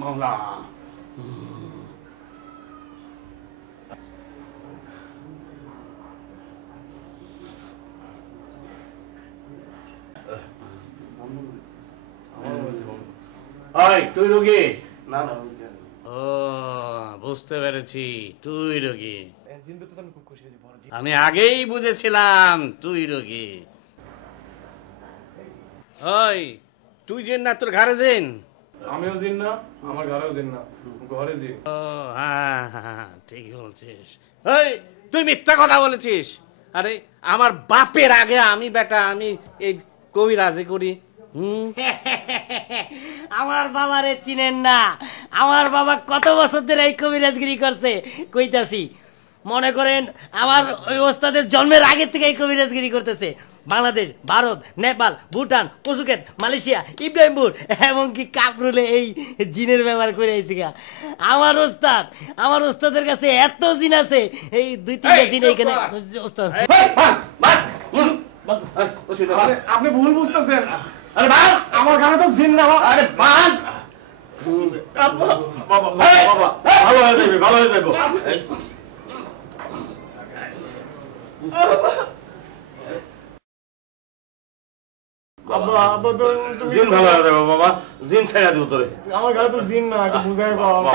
মাওলা তুই রোগী? না না, ও বুঝতে পেরেছি, তুই রোগী। আমি আগেই বুঝেছিলাম তুই রোগী। ওই তুই জিন না, তোর ঘরে জিন? আমিও জিন না, আমার ঘরেও জিন না, ঘরে জিন। ও হ্যাঁ, ঠিক বলছিস। ওই তুই মিথ্যা কথা বলেছিস। আরে আমার বাপের আগে আমি এই কবিরাজি করি। আমার বাবারে চিনেন না? আমার বাবা কত বছর ধরে এই কবিরাজগিরি করছে কইতাছি। মনে করেন আমার ওই ওস্তাদের জন্মের আগে থেকে এই কবিরাজগিরি করতেছে। বাংলাদেশ, ভারত, নেপাল, ভুটান, পশুকেত, মালয়েশিয়া, ইব্রাহিমপুর, এমনকি কাকরুলে এই জিনের ব্যবহার করে আইছি। আমার ওস্তাদের কাছে এত জিন আছে, এই 2-3টা জিন এইখানে। আপনি ভুল বুঝতেছেন। আরে ভাই, আমার গানে তো জিন না। আরে বান বাবা বাবা, ভালো হয়ে যাবে, ভালো হয়ে যাবে। জিন ভালো হয়ে যাবে বাবা, জিন ছেড়ে দিব তোরে। আমার গানে তো জিন না, একটু বুঝাই বাবা।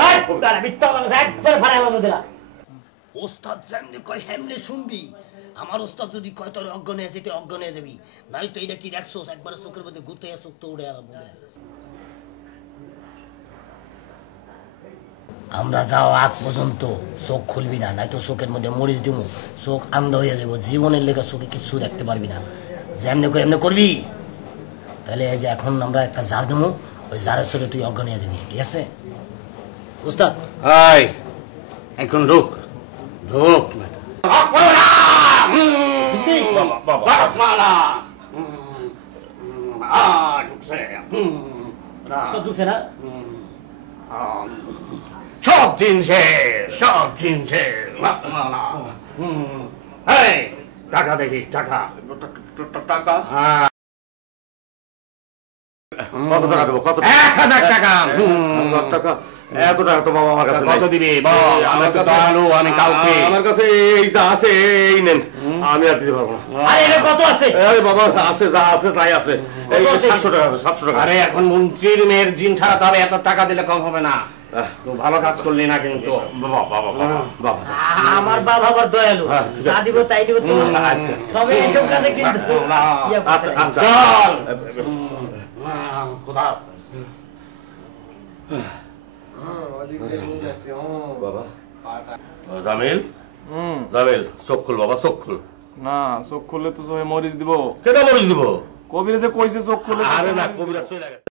ওস্তাদ যেমনি কয় হেমনে শুনবি। আমার ওস্তাদ যদি কয় তোর অজ্ঞান হয়ে যেতে অজ্ঞান হয়ে যাবি, নাই তো এটা কি দেখছোস একবার চোখের মধ্যে ঘুরতে চোখ তো উড়ে গেল। আমরা যাও আগ পর্যন্ত চোখ খুলবি না, নাই তো চোখের মধ্যে মরিচ দিব, চোখ আন্ধ হয়ে যাবো, জীবনের লেগে চোখে কিছু দেখতে পারবি না। যেমনি করে এমনি করবি। তাহলে এই যে এখন আমরা একটা জার দেবো, ওই জারের সরে তুই অজ্ঞান হয়ে যাবি, ঠিক আছে ওস্তাদ? হাই এখন ঢুক ঢুক ঢুকছে না? সব দিন শেষ, সব দিন শেষ। টাকা দেখি, টাকা টাকা কত টাকা দেবো? কত? 1000 টাকা। টাকা? এত টাকা তো বাবা আমার কাছে কত দিবি বল? আমি কাউকে, আমার কাছে এই যা আছে এই নেন, আমি আর দিতে পারবো না। আরে এটা কত আছে? আরে বাবা, আছে যা আছে তাই আছে। এই 700 টাকা আছে, 700 টাকা। আরে এখন মন্ত্রীর মেয়ের জিন ছাড়া তবে এত টাকা দিলে কম হবে না। তো ভালো কাজ করলি না কিন্তু। বাবা বাবা বাবা, আমার বাবা আবার দয়ালু, যা দিব তাই দিব তো। আচ্ছা, তবে এইসব কাজে কিন্তু আচ্ছা আচ্ছা চল খোদা। বাবা জামিল, জামিল চোখ খুল বাবা, চোখ খুল। না, চোখ খুললে তো মরিচ দিব। কেটা মরিচ দিব? কবিরাজে কইছে চোখ খুলে। আরে না, কবিরাজ চলে গেছে।